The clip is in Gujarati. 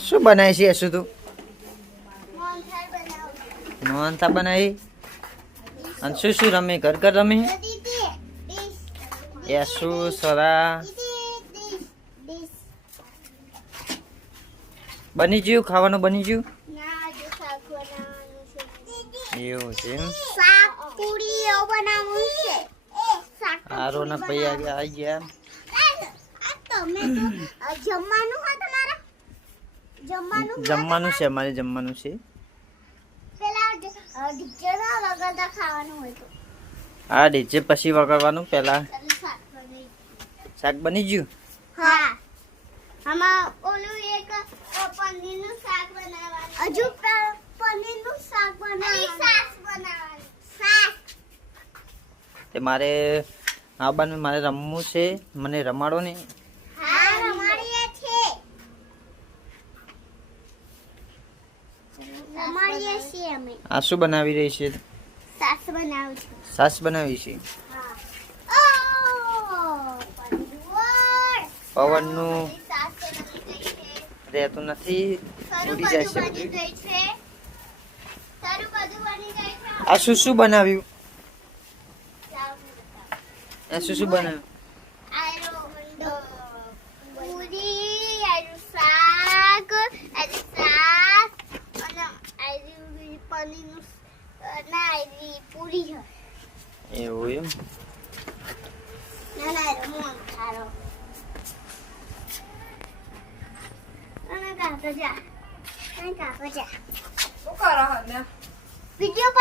શું બનાવી છે શું તું મોહનથાળ બનાવી અને શું શું રમી ઘર ઘર રમી એસુ સરા બની ગયું ખાવાનું બની ગયું એવું છે આરો ના ભાઈ આવી ગયા જમવાનું છે અમારે જમવાનું છે હા ડીજે પછી વગાડવાનું પેલા શાક બની ગયું તે મારે આવવાનું મારે રમવું છે મને રમાડો ને આ શું બનાવી રહી છે સાસ બનાવી છે પવનનું રહેતું નથી ઉડી જાય છે આ શું શું બનાવ્યું આ શું શું બનાવ્યું એવું એમ વિડિયો